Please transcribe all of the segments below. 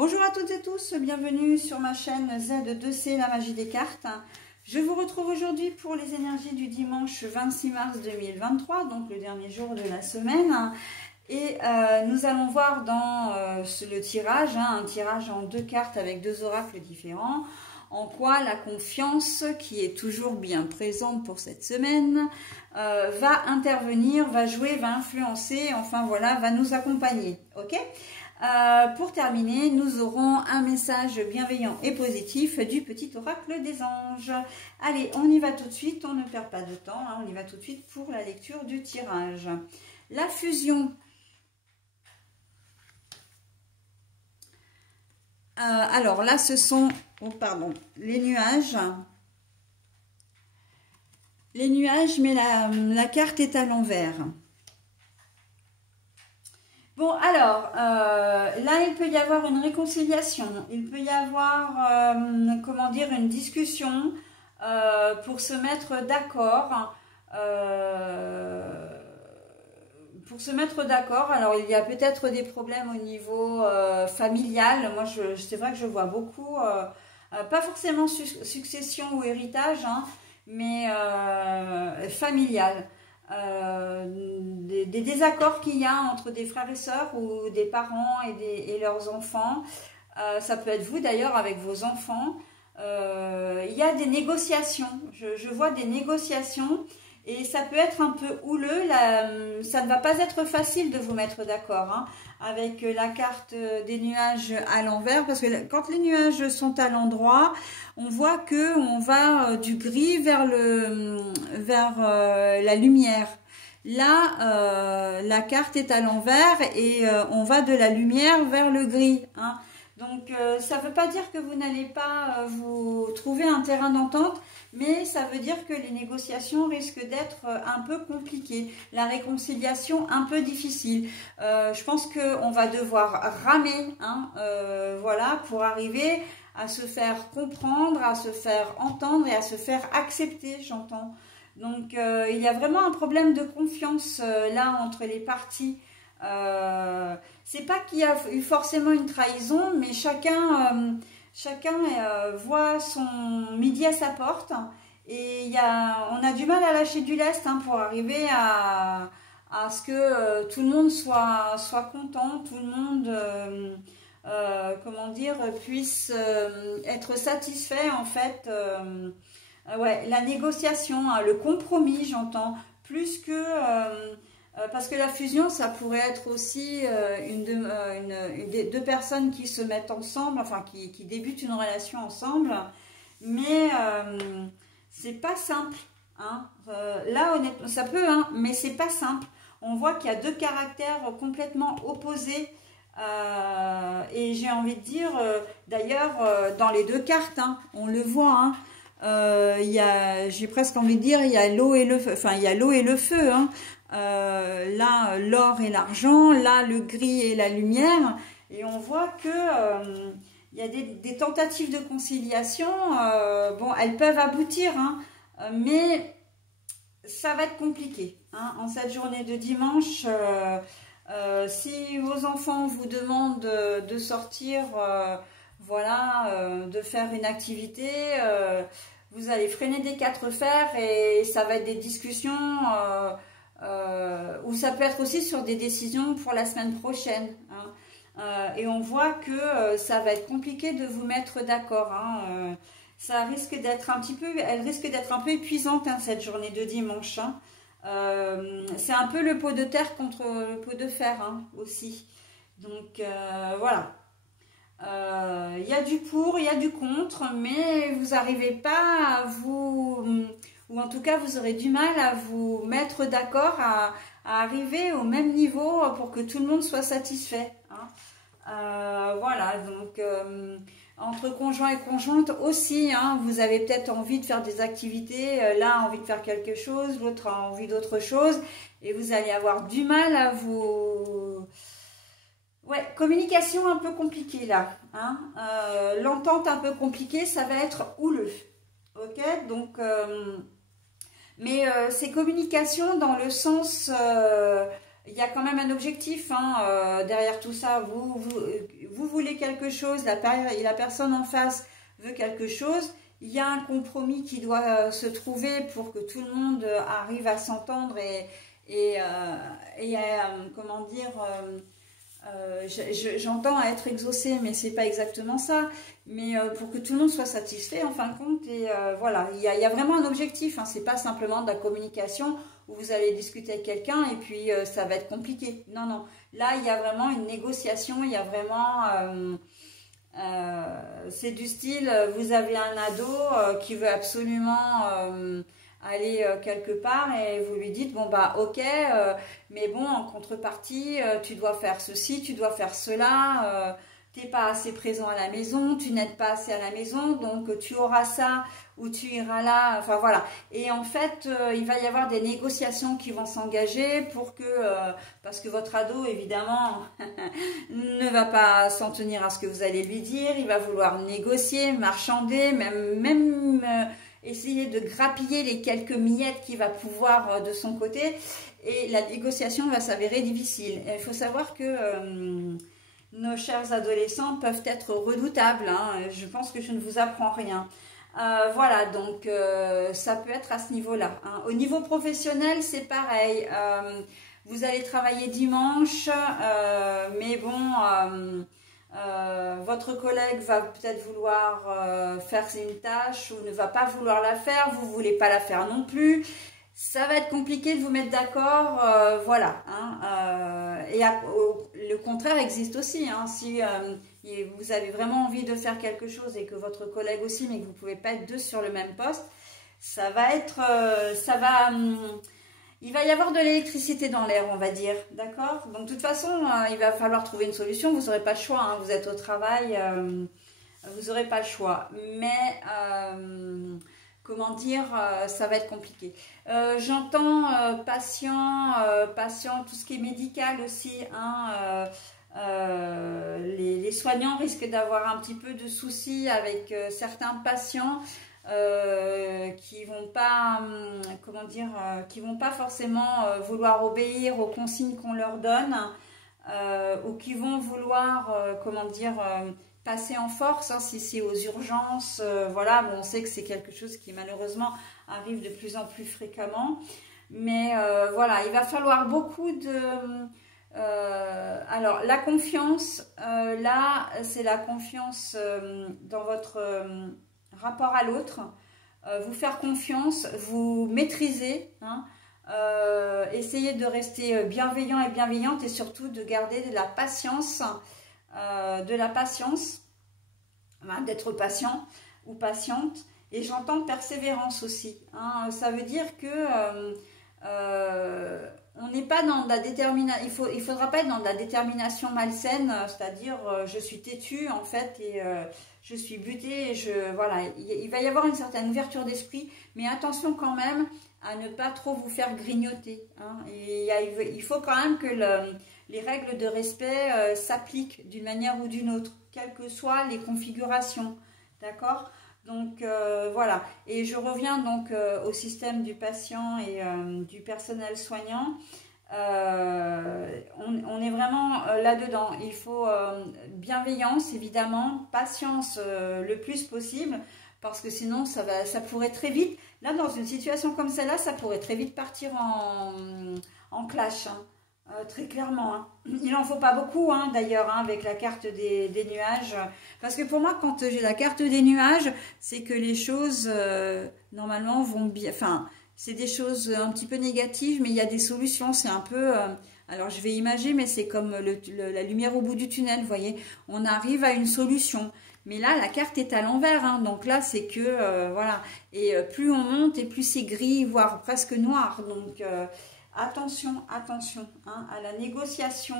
Bonjour à toutes et tous, bienvenue sur ma chaîne Z2C, la magie des cartes. Je vous retrouve aujourd'hui pour les énergies du dimanche 26 mars 2023, donc le dernier jour de la semaine. Et nous allons voir dans le tirage, un tirage en deux cartes avec deux oracles différents, en quoi la confiance, qui est toujours bien présente pour cette semaine, va intervenir, va jouer, va influencer, enfin voilà, va nous accompagner, ok ? Pour terminer, nous aurons un message bienveillant et positif du petit oracle des anges. Allez, on y va tout de suite, on ne perd pas de temps, hein, on y va tout de suite pour la lecture du tirage. La fusion. Alors là, ce sont les nuages. Les nuages, mais la carte est à l'envers. Bon, alors, là, il peut y avoir une réconciliation, il peut y avoir, comment dire, une discussion pour se mettre d'accord. Alors, il y a peut-être des problèmes au niveau familial. Moi, c'est vrai que je vois beaucoup, pas forcément succession ou héritage, hein, mais familial. Des désaccords qu'il y a entre des frères et sœurs ou des parents et leurs enfants. Ça peut être vous d'ailleurs avec vos enfants. Il y a des négociations. Je vois des négociations et ça peut être un peu houleux. Ça ne va pas être facile de vous mettre d'accord, hein, avec la carte des nuages à l'envers, parce que quand les nuages sont à l'endroit, on voit que on va du gris vers la lumière. Là, la carte est à l'envers et on va de la lumière vers le gris, hein. Donc, ça ne veut pas dire que vous n'allez pas vous trouver un terrain d'entente, mais ça veut dire que les négociations risquent d'être un peu compliquées. La réconciliation un peu difficile. Je pense qu'on va devoir ramer, hein, voilà, pour arriver à se faire comprendre, à se faire entendre et à se faire accepter, j'entends. Donc, il y a vraiment un problème de confiance là entre les parties. C'est pas qu'il y a eu forcément une trahison, mais chacun voit son midi à sa porte et on a du mal à lâcher du lest, hein, pour arriver à ce que tout le monde soit content, tout le monde comment dire, puisse être satisfait en fait. Ouais, la négociation, hein, le compromis, j'entends, plus que parce que la fusion, ça pourrait être aussi deux personnes qui se mettent ensemble, enfin qui débutent une relation ensemble, mais c'est pas simple, hein. Là, honnêtement, ça peut, hein, mais c'est pas simple. On voit qu'il y a deux caractères complètement opposés, et j'ai envie de dire, d'ailleurs, dans les deux cartes, hein, on le voit, hein. J'ai presque envie de dire, il y a l'eau et le feu, enfin il y a l'eau et le feu, hein. Là l'or et l'argent, là le gris et la lumière, et on voit que il y a des tentatives de conciliation, bon, elles peuvent aboutir, hein, mais ça va être compliqué, hein, en cette journée de dimanche. Si vos enfants vous demandent de sortir, voilà, de faire une activité, vous allez freiner des quatre fers et ça va être des discussions, ou ça peut être aussi sur des décisions pour la semaine prochaine, hein. Et on voit que ça va être compliqué de vous mettre d'accord, hein. Ça risque d'être elle risque d'être un peu épuisante, hein, cette journée de dimanche, hein. C'est un peu le pot de terre contre le pot de fer, hein, aussi. Donc voilà. Il y a du pour, il y a du contre, mais vous n'arrivez pas à ou en tout cas vous aurez du mal à vous mettre d'accord, à arriver au même niveau pour que tout le monde soit satisfait, hein. Voilà, donc entre conjoint et conjointe aussi, hein, vous avez peut-être envie de faire des activités, l'un a envie de faire quelque chose, l'autre a envie d'autre chose, et vous allez avoir du mal à vous... Ouais, communication un peu compliquée là, hein. L'entente un peu compliquée, ça va être houleux, ok, donc... mais c'est communication dans le sens il y a quand même un objectif hein, derrière tout ça. Vous voulez quelque chose, la personne en face veut quelque chose. Il y a un compromis qui doit se trouver pour que tout le monde arrive à s'entendre et comment dire, j'entends à être exaucé, mais c'est pas exactement ça. Mais pour que tout le monde soit satisfait en fin de compte. Et voilà, il y a vraiment un objectif. Hein, c'est pas simplement de la communication où vous allez discuter avec quelqu'un et puis ça va être compliqué. Non, non. Là, il y a vraiment une négociation. Il y a vraiment... c'est du style, vous avez un ado qui veut absolument aller quelque part et vous lui dites, bon bah ok, mais bon en contrepartie, tu dois faire ceci, tu dois faire cela, t'es pas assez présent à la maison, tu n'aides pas assez à la maison, donc tu auras ça ou tu iras là, enfin voilà. Et en fait, il va y avoir des négociations qui vont s'engager pour que, parce que votre ado, évidemment, ne va pas s'en tenir à ce que vous allez lui dire, il va vouloir négocier, marchander, même essayer de grappiller les quelques miettes qu'il va pouvoir de son côté, et la négociation va s'avérer difficile. Et il faut savoir que nos chers adolescents peuvent être redoutables, hein. Je pense que je ne vous apprends rien. Voilà, donc ça peut être à ce niveau-là. Hein. Au niveau professionnel, c'est pareil. Vous allez travailler dimanche, mais bon, votre collègue va peut-être vouloir faire une tâche ou ne va pas vouloir la faire, vous ne voulez pas la faire non plus. Ça va être compliqué de vous mettre d'accord, voilà. Hein, et le contraire existe aussi. Hein, si vous avez vraiment envie de faire quelque chose et que votre collègue aussi, mais que vous ne pouvez pas être deux sur le même poste, ça va être, il va y avoir de l'électricité dans l'air, on va dire, d'accord? Donc de toute façon, il va falloir trouver une solution. Vous n'aurez pas le choix. Hein, vous êtes au travail, vous n'aurez pas le choix. Mais comment dire, ça va être compliqué. J'entends patient, tout ce qui est médical aussi. Hein, les soignants risquent d'avoir un petit peu de soucis avec certains patients qui vont pas, comment dire, qui vont pas forcément vouloir obéir aux consignes qu'on leur donne, ou qui vont vouloir, comment dire, passer en force, hein, si c'est aux urgences, voilà, bon, on sait que c'est quelque chose qui malheureusement arrive de plus en plus fréquemment, mais voilà, il va falloir beaucoup de... alors, la confiance, là, c'est la confiance dans votre rapport à l'autre, vous faire confiance, vous maîtriser, hein, essayez de rester bienveillant et bienveillante et surtout de garder de la patience, hein, d'être patient ou patiente. Et j'entends persévérance aussi. Hein, ça veut dire que on n'est pas dans de la détermination. Il faudra pas être dans de la détermination malsaine, c'est-à-dire je suis têtue en fait et je suis butée. Voilà, il va y avoir une certaine ouverture d'esprit, mais attention quand même à ne pas trop vous faire grignoter. Hein, il faut quand même que les règles de respect s'appliquent d'une manière ou d'une autre, quelles que soient les configurations. D'accord ? Donc voilà, et je reviens donc au système du patient et du personnel soignant. On est vraiment là-dedans. Il faut bienveillance, évidemment, patience le plus possible, parce que sinon ça pourrait très vite, là dans une situation comme celle-là, ça pourrait très vite partir en clash. Hein. Très clairement. Hein. Il n'en faut pas beaucoup hein, d'ailleurs hein, avec la carte des nuages. Parce que pour moi, quand j'ai la carte des nuages, c'est que les choses normalement vont bien. Enfin, c'est des choses un petit peu négatives, mais il y a des solutions. C'est un peu... alors je vais imager, mais c'est comme la lumière au bout du tunnel, vous voyez. On arrive à une solution. Mais là, la carte est à l'envers. Hein, donc là, c'est que... voilà. Et plus on monte, et plus c'est gris, voire presque noir. Donc... attention hein, à la négociation,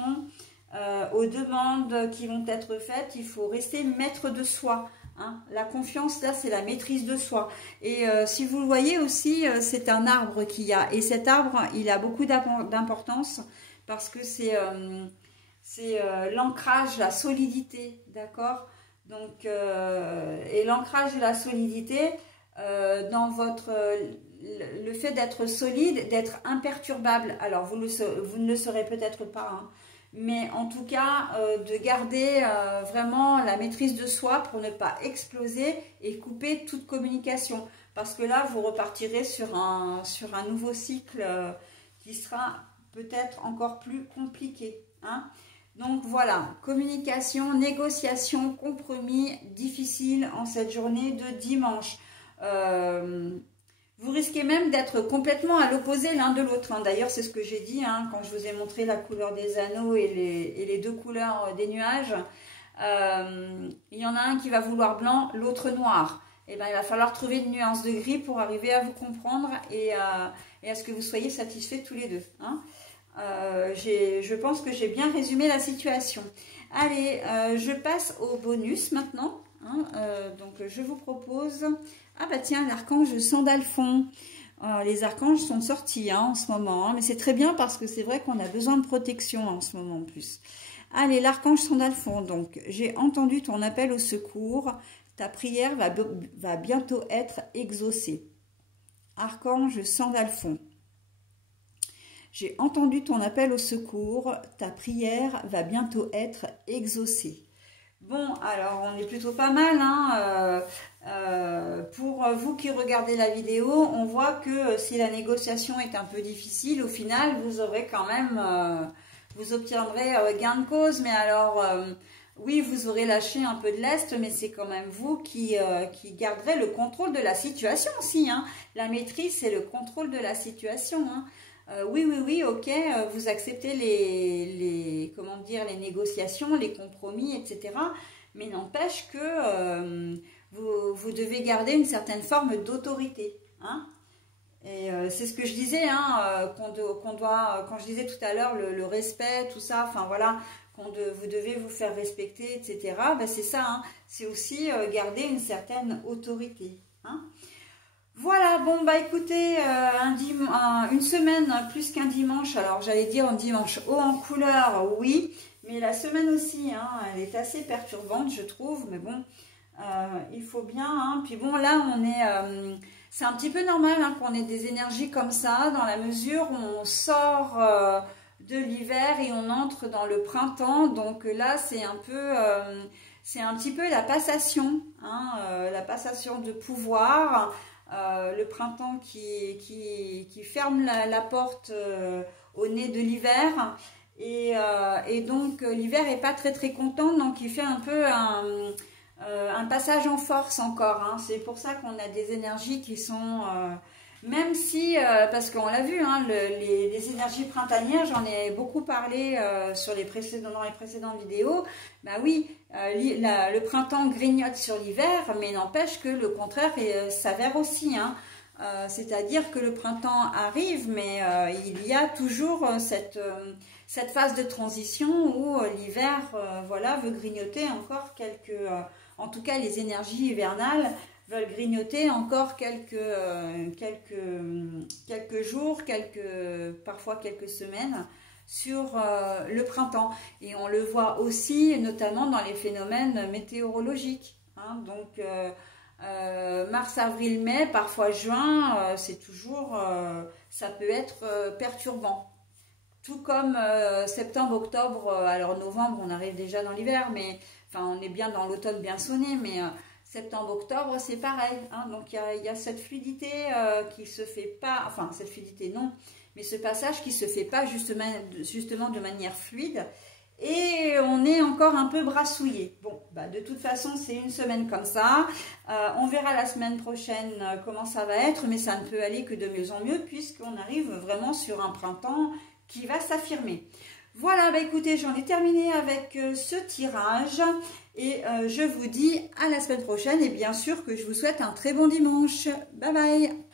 aux demandes qui vont être faites, il faut rester maître de soi. Hein. La confiance, là, c'est la maîtrise de soi. Et si vous le voyez aussi, c'est un arbre qu'il y a. Et cet arbre, il a beaucoup d'importance parce que c'est l'ancrage, la solidité, d'accord ? Donc, et l'ancrage de la solidité dans votre... le fait d'être solide, d'être imperturbable. Alors, vous ne le serez peut-être pas, hein, mais en tout cas, de garder vraiment la maîtrise de soi pour ne pas exploser et couper toute communication. Parce que là, vous repartirez sur un nouveau cycle qui sera peut-être encore plus compliqué, hein. Donc voilà, communication, négociation, compromis, difficile en cette journée de dimanche. Vous risquez même d'être complètement à l'opposé l'un de l'autre, hein. D'ailleurs, c'est ce que j'ai dit, hein, quand je vous ai montré la couleur des anneaux et les deux couleurs des nuages. Il y en a un qui va vouloir blanc, l'autre noir. Et ben, il va falloir trouver une nuance de gris pour arriver à vous comprendre et à ce que vous soyez satisfaits tous les deux, hein. Je pense que j'ai bien résumé la situation. Allez, je passe au bonus maintenant, hein. Donc je vous propose, ah bah tiens, l'archange Sandalphon. Les archanges sont sortis, hein, en ce moment, hein, mais c'est très bien parce que c'est vrai qu'on a besoin de protection en ce moment en plus. Allez, l'archange Sandalphon, donc j'ai entendu ton appel au secours, ta prière va bientôt être exaucée. Archange Sandalphon. J'ai entendu ton appel au secours, ta prière va bientôt être exaucée. Bon, alors on est plutôt pas mal, hein. Pour vous qui regardez la vidéo, on voit que si la négociation est un peu difficile, au final, vous aurez quand même, vous obtiendrez gain de cause, mais alors, oui, vous aurez lâché un peu de lest, mais c'est quand même vous qui garderez le contrôle de la situation aussi, hein. La maîtrise, c'est le contrôle de la situation, hein. Oui, ok, vous acceptez comment dire, les négociations, les compromis, etc. Mais n'empêche que vous devez garder une certaine forme d'autorité, hein. Et c'est ce que je disais, hein, quand je disais tout à l'heure, le respect, tout ça, enfin voilà, vous devez vous faire respecter, etc. Ben, c'est ça, hein, c'est aussi garder une certaine autorité, hein. Voilà, bon bah écoutez, une semaine plus qu'un dimanche, alors j'allais dire un dimanche haut en couleur, oui, mais la semaine aussi, hein, elle est assez perturbante je trouve, mais bon, il faut bien, hein. Puis bon là on est, c'est un petit peu normal, hein, qu'on ait des énergies comme ça, dans la mesure où on sort de l'hiver et on entre dans le printemps, donc là c'est un petit peu la passation, hein, la passation de pouvoir. Le printemps qui ferme la porte au nez de l'hiver et donc l'hiver est pas très content, donc il fait un peu un passage en force encore, hein. C'est pour ça qu'on a des énergies qui sont même si parce qu'on l'a vu, hein, les énergies printanières, j'en ai beaucoup parlé dans les précédentes vidéos. Bah oui, le printemps grignote sur l'hiver, mais n'empêche que le contraire s'avère aussi, hein. C'est-à-dire que le printemps arrive, mais il y a toujours cette phase de transition où l'hiver voilà, veut grignoter encore en tout cas les énergies hivernales veulent grignoter encore quelques jours, parfois quelques semaines sur le printemps. Et on le voit aussi notamment dans les phénomènes météorologiques, hein. Donc mars, avril, mai, parfois juin, c'est toujours, ça peut être perturbant. Tout comme septembre, octobre, alors novembre, on arrive déjà dans l'hiver, mais enfin on est bien dans l'automne bien sonné, mais septembre, octobre, c'est pareil, hein. Donc il y a cette fluidité qui se fait pas, enfin cette fluidité non, mais ce passage qui se fait pas justement de manière fluide. Et on est encore un peu brassouillé. Bon, bah de toute façon, c'est une semaine comme ça. On verra la semaine prochaine comment ça va être, mais ça ne peut aller que de mieux en mieux puisqu'on arrive vraiment sur un printemps qui va s'affirmer. Voilà, bah écoutez, j'en ai terminé avec ce tirage et je vous dis à la semaine prochaine et bien sûr que je vous souhaite un très bon dimanche. Bye bye!